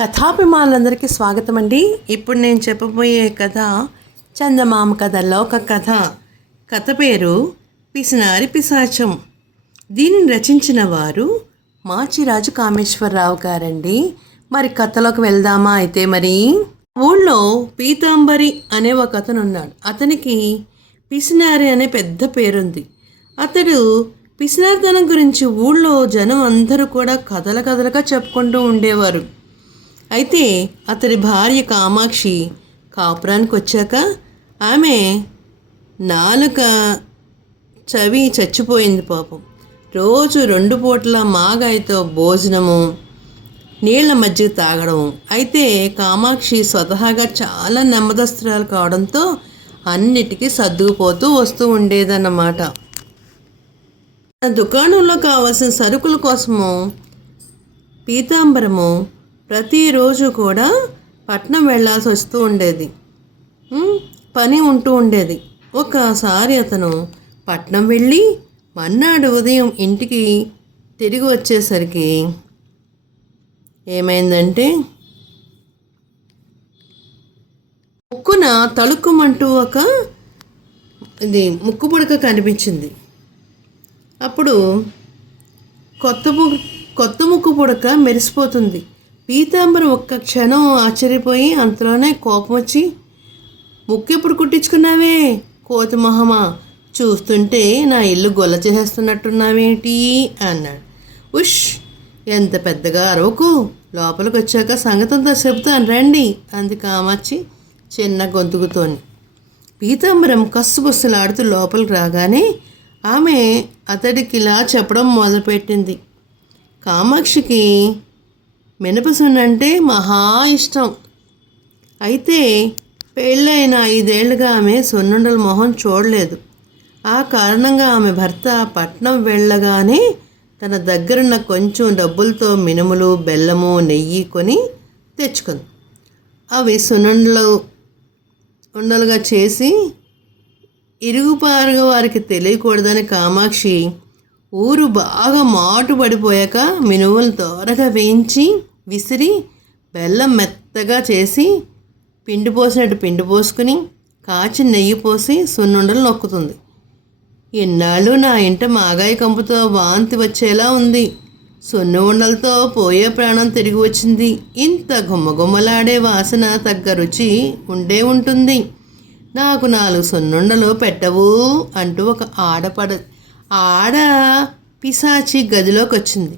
కథాభిమానులందరికీ స్వాగతం అండి ఇప్పుడు నేను చెప్పబోయే కథ చందమామ కథల్లో ఒక కథ. కథ పేరు పిసినారి పిశాచం. దీన్ని రచించిన వారు మాచిరాజు కామేశ్వరరావు గారండి. మరి కథలోకి వెళ్దామా అయితే మరి? ఊళ్ళో పీతాంబరి అనే ఒక అతను ఉన్నాడు అతనికి పిసినారి అనే పెద్ద పేరుంది. అతడు పిసినారితనం గురించి ఊళ్ళో జనం అందరూ కూడా కథల కథలుగా చెప్పుకుంటూ ఉండేవారు. అయితే అతడి భార్య కామాక్షి కాపురానికి వచ్చాక ఆమె నాలుక చవి చచ్చిపోయింది పాపం. రోజు రెండు పూటల మాగాయతో భోజనము నీళ్ళ మజ్జిగ తాగడం అయితే కామాక్షి స్వతహాగా చాలా నెమ్మదస్తురాలు కావడంతో అన్నిటికీ సర్దుకుపోతూ వస్తూ ఉండేదన్నమాట. దుకాణంలో కావాల్సిన సరుకుల కోసము పీతాంబరము ప్రతిరోజు కూడా పట్నం వెళ్ళాల్సి వస్తూ ఉండేది. పని ఉంటూ ఉండేది. ఒకసారి అతను పట్నం వెళ్ళి మన్నాడు ఉదయం ఇంటికి తిరిగి వచ్చేసరికి ఏమైందంటే ముక్కున తళుక్కుమంటూ ఒక ఇది ముక్కు పుడక కనిపించింది. అప్పుడు కొత్త ముక్కు కొత్త ముక్కు పుడక మెరిసిపోతుంది. పీతాంబరం ఒక్క క్షణం ఆశ్చర్యపోయి అంతలోనే కోపం వచ్చి ముక్కు ఎప్పుడు కుట్టించుకున్నావే? కోతి మొహమా? చూస్తుంటే నా ఇల్లు గొల్ల చేసేస్తున్నట్టున్నావేంటి? అన్నాడు. ఉష్! ఎంత పెద్దగా అరవకు. లోపలికి వచ్చాక సంగతంతో చెబుతాను రండి అంది కామాక్షి చిన్న గొంతుకుతోని. పీతాంబరం కస్సుబస్సులాడుతూ లోపలికి రాగానే ఆమె అతడికి ఇలా చెప్పడం మొదలుపెట్టింది. కామాక్షికి మినపసున్నంటే మహా ఇష్టం. అయితే పెళ్ళైన ఐదేళ్ళుగా ఆమె సున్నుండల మొహం చూడలేదు. ఆ కారణంగా ఆమె భర్త పట్నం వెళ్ళగానే తన దగ్గరున్న కొంచెం డబ్బులతో మినుములు బెల్లము నెయ్యి కొని తెచ్చుకుంది. అవి సున్నుండలు ఉండలుగా చేసి ఇరుగుపారుగా వారికి తెలియకూడదని కామాక్షి ఊరు బాగా మాటు పడిపోయాక మినువులు త్వరగా వేయించి విసిరి బెల్లం మెత్తగా చేసి పిండి పోసినట్టు పిండి పోసుకుని కాచి నెయ్యి పోసి సున్నుండలు నొక్కుతుంది. ఇన్నాళ్ళు నా ఇంట మాగాయి కంపుతో వాంతి వచ్చేలా ఉంది. సొన్ను ఉండలతో పోయే ప్రాణం తిరిగి వచ్చింది. ఇంత గుమ్మగుమ్మలాడే వాసన తగ్గ రుచి ఉండే ఉంటుంది. నాకు నాలుగు సొన్నుండలు పెట్టవు అంటూ ఒక ఆడపడ ఆడ పిశాచి గదిలోకి వచ్చింది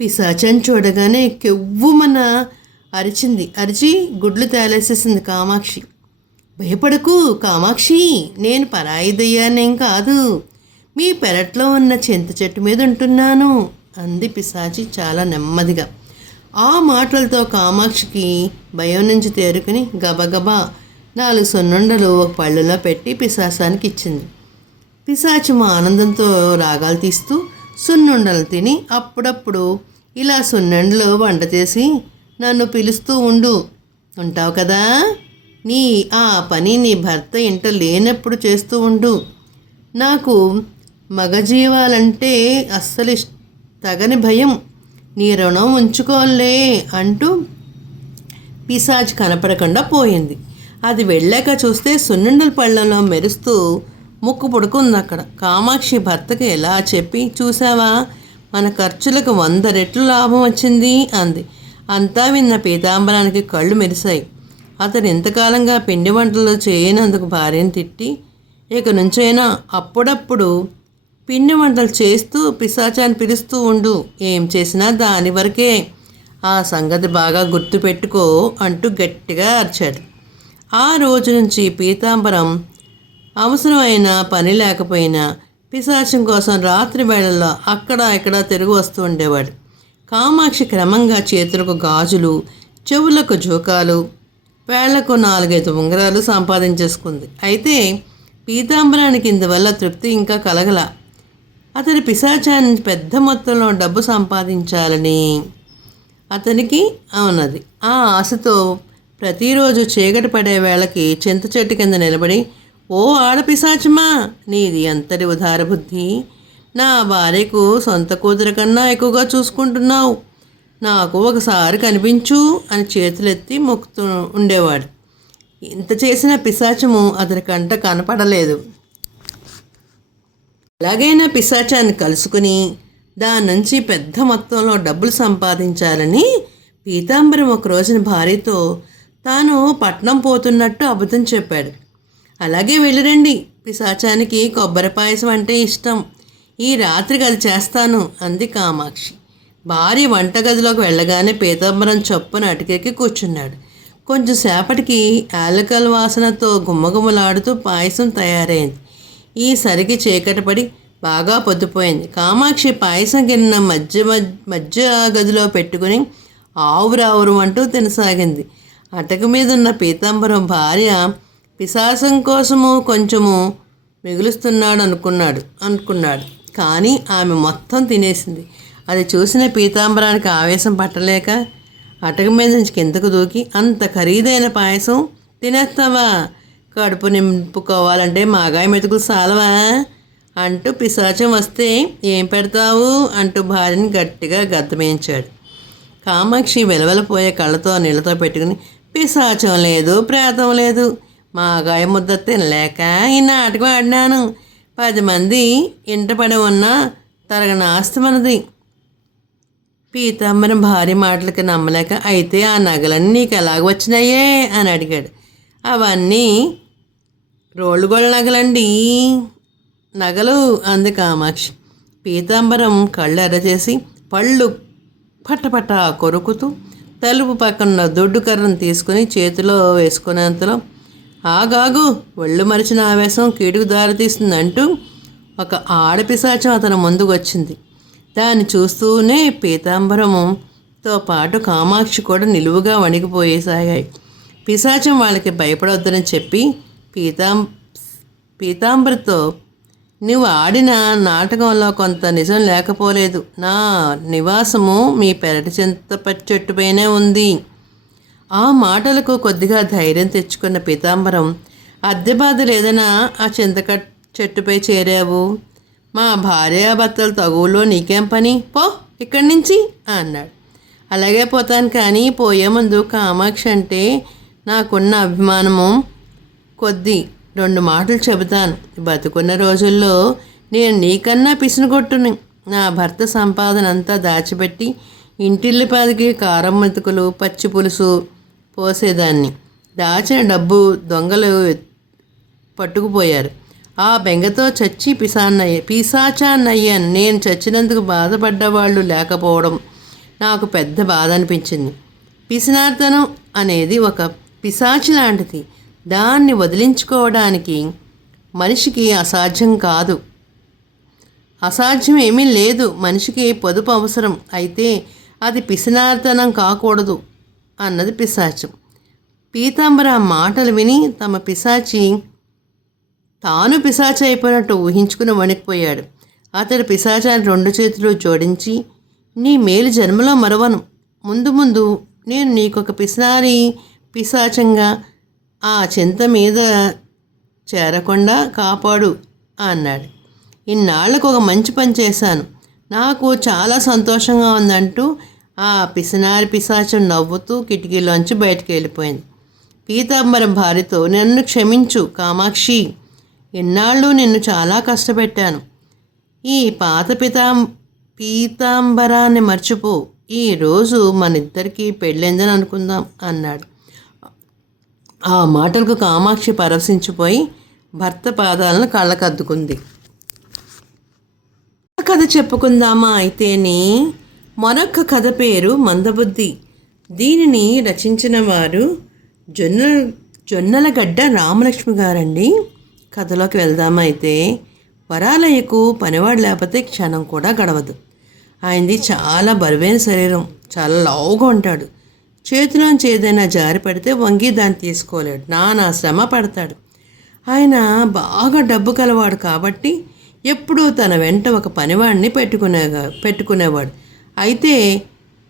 పిశాచని చూడగానే కెవ్వుమన అరిచింది. అరిచి గుడ్లు తేలేసేసింది కామాక్షి. భయపడకు కామాక్షి నేను పరాయి దయ్యానేం కాదు. మీ పెరట్లో ఉన్న చింత చెట్టు మీద ఉంటున్నాను అంది పిశాచి చాలా నెమ్మదిగా. ఆ మాటలతో కామాక్షికి భయం నుంచి తేరుకుని గబగబా నాలుగు సున్నుండలు ఒక పళ్ళులో పెట్టి పిశాచానికి ఇచ్చింది. పిశాచము ఆనందంతో రాగాలు తీస్తూ సున్నుండలు తిని అప్పుడప్పుడు ఇలా సున్నుండలు వంట చేసి నన్ను పిలుస్తూ ఉండు. ఉంటావు కదా? నీ ఆ పని నీ భర్త ఇంట లేనప్పుడు చేస్తూ ఉండు. నాకు మగజీవాలంటే అస్సలు తగని భయం. నీ రుణం ఉంచుకోలే అంటూ పిశాచ్ కనపడకుండా పోయింది. అది వెళ్ళాక చూస్తే సున్నుండల పళ్ళలో మెరుస్తూ ముక్కు పుడుకుంది అక్కడ కామాక్షి భర్తకి ఎలా చెప్పి చూసావా మన ఖర్చులకు వంద రెట్లు లాభం వచ్చింది అంది. అంతా విన్న పీతాంబరానికి కళ్ళు మెరిశాయి. అతను ఇంతకాలంగా పిండి వంటలు చేయనందుకు భార్యను తిట్టి ఇక నుంచైనా అప్పుడప్పుడు పిండి వంటలు చేస్తూ పిశాచాన్ని పిలుస్తూ ఉండు. ఏం చేసినా దాని వరకే. ఆ సంగతి బాగా గుర్తుపెట్టుకో అంటూ గట్టిగా అరిచాడు. ఆ రోజు నుంచి పీతాంబరం అవసరమైన పని లేకపోయినా పిశాచం కోసం రాత్రి వేళల్లో అక్కడ ఇక్కడ తిరిగి వస్తూ ఉండేవాడు. కామాక్షి క్రమంగా చేతులకు గాజులు చెవులకు జోకాలు వేళ్ళకు నాలుగైదు ఉంగరాలు సంపాదించేసుకుంది. అయితే పీతాంబరానికి ఇందువల్ల తృప్తి ఇంకా కలగల. అతని పిశాచాన్ని పెద్ద మొత్తంలో డబ్బు సంపాదించాలని అతనికి అవునది. ఆ ఆశతో ప్రతిరోజు చీకటి పడే వేళకి చింత చెట్టు కింద నిలబడి ఓ ఆడపిశాచమా నీది ఎంతటి ఉదార బుద్ధి? నా భార్యకు సొంత కూతురు కన్నా ఎక్కువగా చూసుకుంటున్నావు. నాకు ఒకసారి కనిపించు అని చేతులెత్తి మొక్కుతూ ఉండేవాడు. ఇంత చేసిన పిశాచము అతని కంట కనపడలేదు. ఎలాగైనా పిశాచాన్ని కలుసుకుని దాని నుంచి పెద్ద మొత్తంలో డబ్బులు సంపాదించాలని పీతాంబరం ఒక రోజున భార్యతో తాను పట్నం పోతున్నట్టు అబద్ధం చెప్పాడు. అలాగే వెళ్ళిరండి. పిశాచానికి కొబ్బరి పాయసం అంటే ఇష్టం. ఈ రాత్రికి అది చేస్తాను అంది కామాక్షి. భార్య వంటగదిలోకి వెళ్ళగానే పీతాంబరం చొప్పున అటుకెక్కి కూర్చున్నాడు. కొంచెం సేపటికి వాసనతో గుమ్మగుమ్మలాడుతూ పాయసం తయారైంది. ఈసరికి చీకటపడి బాగా పొద్దుపోయింది. కామాక్షి పాయసం గిన్న మధ్య మధ్య గదిలో పెట్టుకుని ఆవురావురు అంటూ తినసాగింది. అటక మీద ఉన్న పీతాంబరం భార్య పిశాసం కోసము కొంచెము మిగులుస్తున్నాడు అనుకున్నాడు. అనుకున్నాడు కానీ ఆమె మొత్తం తినేసింది. అది చూసిన పీతాంబరానికి ఆవేశం పట్టలేక అటక మీద నుంచి కిందకు దూకి అంత ఖరీదైన పాయసం తినేస్తావా? కడుపు నింపుకోవాలంటే మాగాయ మెతుకులు సాలవా అంటూ పిశాచం వస్తే ఏం పెడతావు అంటూ భార్యని గట్టిగా గద్దమేయించాడు. కామాక్షి వెలవెలపోయే కళ్ళతో నీళ్ళతో పెట్టుకుని పిశాచం లేదు ప్రేతం లేదు. మాగాయ ముద్ద తినలేక ఈ నాటకం ఆడినాను. పది మంది ఇంట పడి ఉన్న తరగని ఆస్తి మనది. పీతాంబరం భార్య మాటలకి నమ్మలేక అయితే ఆ నగలన్నీ నీకు ఎలాగ వచ్చినాయే అని అడిగాడు. అవన్నీ రోళ్ళు గోళ్ళ నగలండి. నగలు అంది కామాక్షి. పీతాంబరం కళ్ళు ఎర్రచేసి పళ్ళు పట్టపట్ట కొరుకుతూ తలుపు పక్కన దొడ్డు కర్రను తీసుకుని చేతిలో వేసుకునేంతలో ఆగాగు ఒళ్ళు మరిచిన ఆవేశం కీడుకు దారితీస్తుందంటూ ఒక ఆడపిశాచం అతని ముందుకు వచ్చింది దాన్ని చూస్తూనే పీతాంబరముతో పాటు కామాక్షి కూడా నిలువుగా వణికిపోయేసాగాయి పిశాచం వాళ్ళకి భయపడొద్దని చెప్పి పీతాం పీతాంబరితో నువ్వు ఆడిన నాటకంలో కొంత నిజం లేకపోలేదు. నా నివాసము మీ పెరటి చింతపచ్చెట్టుపైనే చెట్టుపైనే ఉంది. ఆ మాటలకు కొద్దిగా ధైర్యం తెచ్చుకున్న పీతాంబరం అద్దె బాధ లేదనా ఆ చింతక చెట్టుపై చేరావు? మా భార్యాభర్తల తగువులో నీకేం పని? పో ఇక్కడి నుంచి అన్నాడు. అలాగే పోతాను కానీ పోయే ముందు కామాక్షి అంటే నాకున్న అభిమానము. కొద్ది రెండు మాటలు చెబుతాను. బతుకున్న రోజుల్లో నేను నీకన్నా పిసినగొట్టుని. నా భర్త సంపాదన అంతా దాచిపెట్టి ఇంటిల్లిపాదికి కారం మెతుకులు పచ్చి పులుసు పోసేదాన్ని. దాచిన డబ్బు దొంగలు పట్టుకుపోయారు. ఆ బెంగతో చచ్చి పిసాన్నయ్య పిశాచాన్నయ్యాను నేను చచ్చినందుకు బాధపడ్డవాళ్ళు లేకపోవడం నాకు పెద్ద బాధ అనిపించింది పిసినార్తనం అనేది ఒక పిశాచి లాంటిది. దాన్ని వదిలించుకోవడానికి మనిషికి అసాధ్యం కాదు. అసాధ్యం ఏమీ లేదు. మనిషికి పొదుపు అవసరం. అయితే అది పిసినార్తనం కాకూడదు. అన్నది పిశాచం. పీతాంబర మాటలు విని తమ పిశాచి తాను పిశాచి అయిపోయినట్టు ఊహించుకుని వణికిపోయాడు. అతడు పిశాచాన్ని రెండు చేతులు జోడించి నీ మేలు జన్మలో మరవను. ముందు ముందు నేను నీకొక పిసారి పిశాచంగా ఆ చింత మీద చేరకుండా కాపాడు అన్నాడు. ఇన్నాళ్ళకు ఒక మంచి పని చేశాను. నాకు చాలా సంతోషంగా ఉందంటూ ఆ పిసినారి పిశాచం నవ్వుతూ కిటికీలోంచి బయటికి వెళ్ళిపోయింది పీతాంబరం భార్యతో నన్ను క్షమించు కామాక్షి. ఇన్నాళ్ళు నిన్ను చాలా కష్టపెట్టాను. ఈ పాత పితాం పీతాంబరాన్ని మర్చిపో. ఈరోజు మన ఇద్దరికీ పెళ్ళిందని అనుకుందాం అన్నాడు. ఆ మాటలకు కామాక్షి పరవశించిపోయి భర్త పాదాలను కళ్ళకద్దుకుంది. కథ చెప్పుకుందామా అయితేనే మరొక కథ పేరు మందబుద్ధి. దీనిని రచించిన వారు జొన్న జొన్నలగడ్డ రామలక్ష్మి గారండి. కథలోకి వెళ్దామైతే వరాలయ్యకు పనివాడు లేకపోతే క్షణం కూడా గడవదు. ఆయనది చాలా బరువైన శరీరం చాలా లావుగా ఉంటాడు. చేతిలోంచి ఏదైనా జారి పడితే వంగి దాన్ని తీసుకోలేడు నానా శ్రమ పడతాడు. ఆయన బాగా డబ్బు కలవాడు కాబట్టి ఎప్పుడూ తన వెంట ఒక పనివాడిని పెట్టుకునే పెట్టుకునేవాడు. అయితే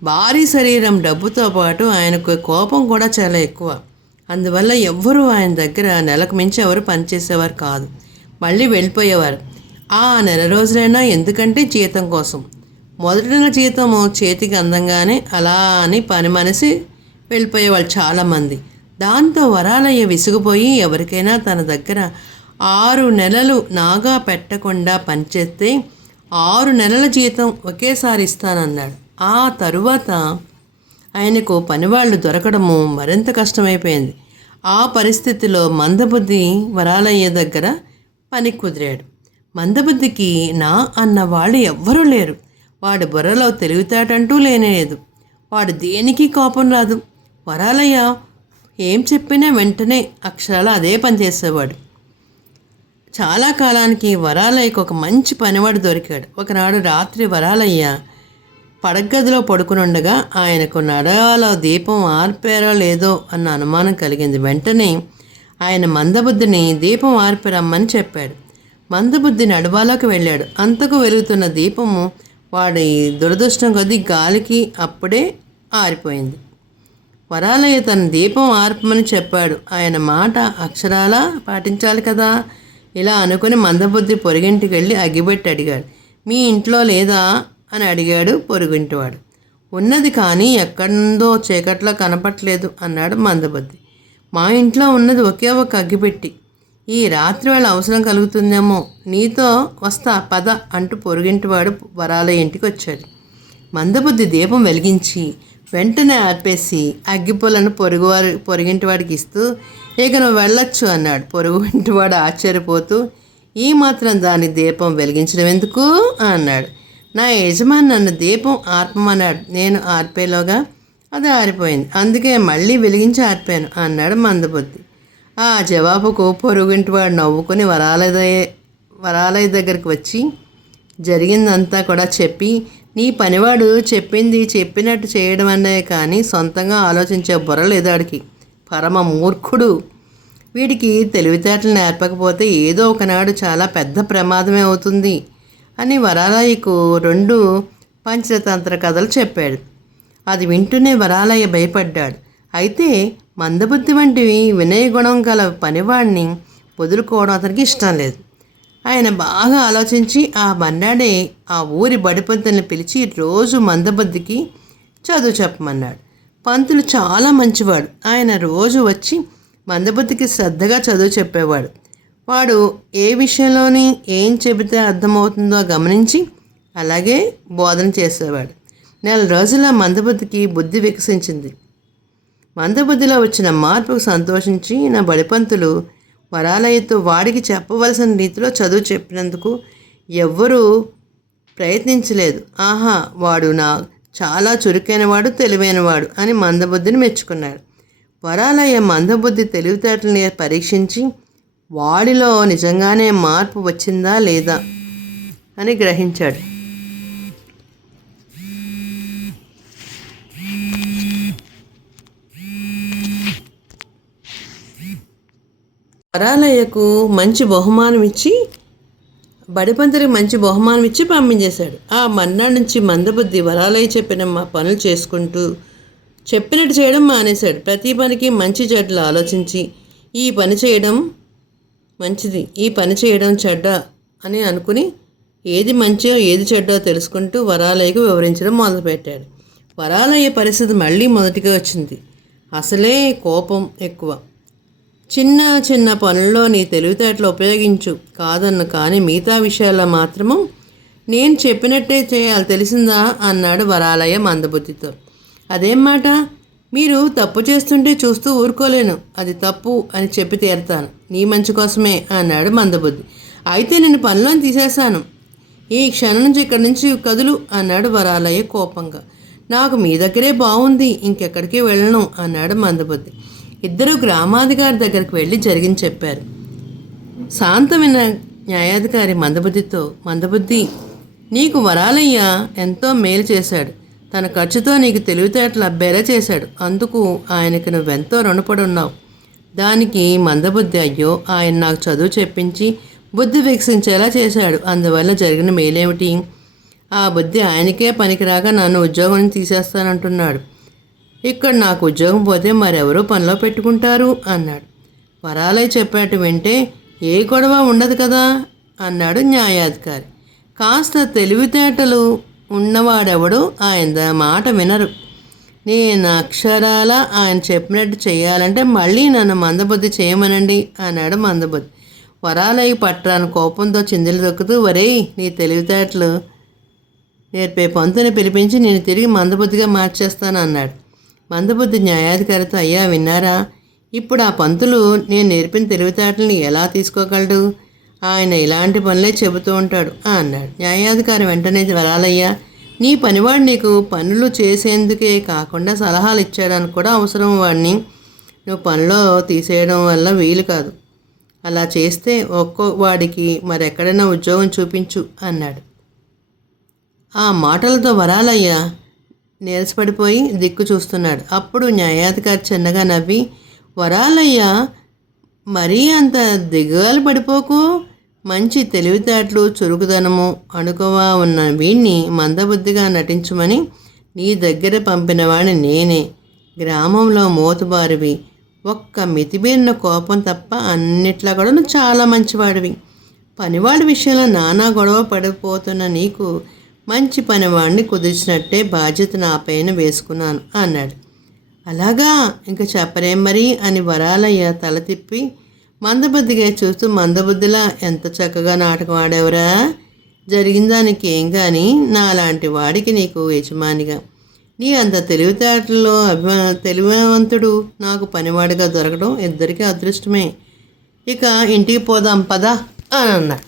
భారీ శరీరం డబ్బుతో పాటు ఆయనకు కోపం కూడా చాలా ఎక్కువ. అందువల్ల ఎవ్వరూ ఆయన దగ్గర నెలకు మించి ఎవరు పనిచేసేవారు కాదు. మళ్ళీ వెళ్ళిపోయేవారు. ఆ నెల రోజులైనా ఎందుకంటే జీతం కోసం. మొదటి నెల జీతము చేతికి అందంగానే అలా అని పని మనిషి వెళ్ళిపోయేవాళ్ళు చాలామంది. దాంతో వరాలయ్య విసిగిపోయి ఎవరికైనా తన దగ్గర ఆరు నెలలు నాగా పెట్టకుండా పనిచేస్తే ఆరు నెలల జీతం ఒకేసారి ఇస్తానన్నాడు. ఆ తరువాత ఆయనకు పనివాళ్ళు దొరకడము మరింత కష్టమైపోయింది. ఆ పరిస్థితిలో మందబుద్ధి వరాలయ్య దగ్గర పని కుదిరాడు. మందబుద్ధికి నా అన్న వాళ్ళు ఎవ్వరూ లేరు. వాడి బుర్రలో తెలివితేటంటూ లేనేలేదు వాడు దేనికి కోపం రాదు? వరాలయ్య ఏం చెప్పినా వెంటనే అక్షరాలు అదే పని చేసేవాడు. చాలా కాలానికి వరాలయ్యకు ఒక మంచి పనివాడు దొరికాడు. ఒకనాడు రాత్రి వరాలయ్య పడగదిలో పడుకునుండగా ఆయనకు నడలో దీపం ఆర్పారో లేదో అన్న అనుమానం కలిగింది. వెంటనే ఆయన మందబుద్ధిని దీపం ఆర్పిరమ్మని చెప్పాడు. మందబుద్ధి నడవాలోకి వెళ్ళాడు. అంతకు వెలుగుతున్న దీపము వాడి దురదృష్టం కొద్దీ గాలికి అప్పుడే ఆరిపోయింది. వరాలయ్య తన దీపం ఆర్పమని చెప్పాడు. ఆయన మాట అక్షరాలా పాటించాలి కదా? ఇలా అనుకుని మందబుద్ధి పొరుగింటికి వెళ్ళి అగ్గిపెట్టి అడిగాడు. మీ ఇంట్లో లేదా అని అడిగాడు పొరుగింటివాడు. ఉన్నది కానీ ఎక్కడుందో చీకట్లో కనపట్లేదు అన్నాడు మందబుద్ధి. మా ఇంట్లో ఉన్నది ఒకే ఒక అగ్గిపెట్టి. ఈ రాత్రి వేళ అవసరం కలుగుతుందేమో? నీతో వస్తా పద అంటూ పొరుగింటివాడు వరాల ఇంటికి వచ్చాడు మందబుద్ధి దీపం వెలిగించి వెంటనే ఆర్పేసి అగ్గిపుల్లను పొరుగువారి పొరుగింటివాడికి ఇస్తూ ఇక నువ్వు వెళ్ళొచ్చు అన్నాడు. పొరుగు ఇంటివాడు ఆశ్చర్యపోతూ ఈ మాత్రం దాని దీపం వెలిగించడం ఎందుకు? అన్నాడు. నా యజమాని నన్ను దీపం ఆర్పమన్నాడు. నేను ఆర్పేలోగా అది ఆరిపోయింది. అందుకే మళ్ళీ వెలిగించి ఆర్పాను అన్నాడు మందబుద్ధి. ఆ జవాబుకు పొరుగుంటివాడు నవ్వుకొని వరాలయ వరాలయ దగ్గరికి వచ్చి జరిగిందంతా కూడా చెప్పి నీ పనివాడు చెప్పింది చెప్పినట్టు చేయడం అనే కానీ సొంతంగా ఆలోచించే బుర్ర లేదు ఆడికి. పరమ మూర్ఖుడు. వీడికి తెలివితేటలు నేర్పకపోతే ఏదో ఒకనాడు చాలా పెద్ద ప్రమాదమే అవుతుంది అని వరాలయ్యకు రెండు పంచతంత్ర కథలు చెప్పాడు. అది వింటూనే వరాలయ్య భయపడ్డాడు. అయితే మందబుద్ధి వంటివి వినయ గుణం గల పనివాడిని వదులుకోవడం అతనికి ఇష్టం లేదు. ఆయన బాగా ఆలోచించి ఆ మన్నాడే ఆ ఊరి బడిపంతుల్ని పిలిచి రోజు మందబుద్ధికి చదువు చెప్పమన్నాడు. పంతులు చాలా మంచివాడు. ఆయన రోజు వచ్చి మందబుద్ధికి శ్రద్ధగా చదువు చెప్పేవాడు. వాడు ఏ విషయంలోని ఏం చెబితే అర్థమవుతుందో గమనించి అలాగే బోధన చేసేవాడు. నెల రోజుల మందబుద్ధికి బుద్ధి వికసించింది. మందబుద్ధిలో వచ్చిన మార్పుకు సంతోషించి నా బడిపంతులు వరాలయ్యతో వాడికి చెప్పవలసిన రీతిలో చదువు చెప్పినందుకు ఎవ్వరూ ప్రయత్నించలేదు. ఆహా వాడు నా చాలా చురుకైనవాడు తెలివైనవాడు అని మందబుద్ధిని మెచ్చుకున్నాడు వరాలయ్య మందబుద్ధి తెలివితేటల్ని పరీక్షించి వాడిలో నిజంగానే మార్పు వచ్చిందా లేదా అని గ్రహించాడు. వరాలయ్యకు మంచి బహుమానం ఇచ్చి బడిపంతులకు మంచి బహుమానం ఇచ్చి పంపించేశాడు. ఆ మన్నాడు నుంచి మందబుద్ధి వరాలయ్య చెప్పిన మా పనులు చేసుకుంటూ చెప్పినట్టు చేయడం మానేశాడు. ప్రతి పనికి మంచి చెడ్డలు ఆలోచించి ఈ పని చేయడం మంచిది ఈ పని చేయడం చెడ్డ అని అనుకుని ఏది మంచో ఏది చెడ్డో తెలుసుకుంటూ వరాలయ్యకు వివరించడం మొదలుపెట్టాడు. వరాలయ్య పరిస్థితి మళ్ళీ మొదటిగా వచ్చింది. అసలే కోపం ఎక్కువ. చిన్న చిన్న పనుల్లో నీ తెలివితేటలు ఉపయోగించు. కాదన్ను కానీ మిగతా విషయాల్లో మాత్రము నేను చెప్పినట్టే చేయాలి తెలిసిందా? అన్నాడు వరాలయ మందబుద్ధితో. అదేం మాట? మీరు తప్పు చేస్తుంటే చూస్తూ ఊరుకోలేను. అది తప్పు అని చెప్పి తీరుతాను. నీ మంచి కోసమే అన్నాడు మందబుద్ధి. అయితే నేను పనిలోని తీసేశాను. ఈ క్షణం నుంచి ఇక్కడి నుంచి కదులు అన్నాడు వరాలయ్య కోపంగా. నాకు మీ దగ్గరే బాగుంది ఇంకెక్కడికి వెళ్ళను అన్నాడు మందబుద్ధి. ఇద్దరు గ్రామాధికారి దగ్గరికి వెళ్ళి జరిగింది చెప్పారు. శాంతమైన న్యాయాధికారి మందబుద్ధితో మందబుద్ధి నీకు వరాలయ్య ఎంతో మేలు చేశాడు. తన ఖర్చుతో నీకు తెలివితేటలు అబ్బేలా చేశాడు. అందుకు ఆయనకు నువ్వెంతో రుణపడి ఉన్నావు దానికి మందబుద్ధి అయ్యో ఆయన నాకు చదువు చెప్పించి బుద్ధి వికసించేలా చేశాడు. అందువల్ల జరిగిన మేలేమిటి? ఆ బుద్ధి ఆయనకే పనికిరాగా నన్ను ఉద్యోగం తీసేస్తానంటున్నాడు. ఇక్కడ నాకు ఉద్యోగం పోతే మరెవరో పనిలో పెట్టుకుంటారు అన్నాడు. వరాలయ్య చెప్పాటు వింటే ఏ గొడవ ఉండదు కదా అన్నాడు న్యాయాధికారి. కాస్త తెలివితేటలు ఉన్నవాడెవడు ఆయన మాట వినరు. నేను అక్షరాల ఆయన చెప్పినట్టు చేయాలంటే మళ్ళీ నన్ను మందబుద్ధి చేయమనండి అన్నాడు మందబుద్ధి. వరాలయ్య పట్టరాని కోపంతో చిందులు దొక్కుతూ వరే నీ తెలివితేటలు నేర్పే పంతుని పిలిపించి నేను తిరిగి మందబుద్ధిగా మార్చేస్తాను అన్నాడు. మందబుద్ధి న్యాయాధికారితో అయ్యా విన్నారా? ఇప్పుడు ఆ పంతులు నేను నేర్పిన తెలివితేటల్ని ఎలా తీసుకోగలడు? ఆయన ఇలాంటి పనులే చెబుతూ ఉంటాడు అన్నాడు. న్యాయాధికారి వెంటనే వరాలయ్యా నీ పనివాడు నీకు పనులు చేసేందుకే కాకుండా సలహాలు ఇచ్చాడానికి కూడా అవసరం వాడిని నువ్వు పనిలో తీసేయడం వల్ల వీలు కాదు. అలా చేస్తే ఒక్కో వాడికి మరెక్కడైనా ఉద్యోగం చూపించు అన్నాడు. ఆ మాటలతో వరాలయ్యా నీరసపడిపోయి దిక్కు చూస్తున్నాడు. అప్పుడు న్యాయాధికారి చిన్నగా నవ్వి వరాలయ్య మరీ అంత దిగాలు పడిపోకు. మంచి తెలివితేటలు చురుకుదనము అనుకోవా ఉన్న వీణ్ణి మందబుద్ధిగా నటించమని నీ దగ్గర పంపినవాడిని నేనే. గ్రామంలో మోతుబారివి. ఒక్క మితిమీరిన కోపం తప్ప అన్నిట్లా కూడా చాలా మంచివాడివి. పనివాడి విషయంలో నానా గొడవ పడిపోతున్న నీకు మంచి పనివాడిని కుదిర్చినట్టే బాధ్యత నా పైన వేసుకున్నాను అన్నాడు. అలాగా? ఇంక చెప్పరేం మరి? అని వరాలయ్య తల తిప్పి మందబుద్ధిగా చూస్తూ మందబుద్ధిలా ఎంత చక్కగా నాటకం ఆడేవరా? జరిగిందానికి ఏం కానీ నాలాంటి వాడికి నీకు యజమానిగా. నీ అంత తెలివితేటల్లో అభిమా తెలివంతుడు నాకు పనివాడిగా దొరకడం ఇద్దరికీ అదృష్టమే. ఇక ఇంటికి పోదాం పదా అని అన్నాడు.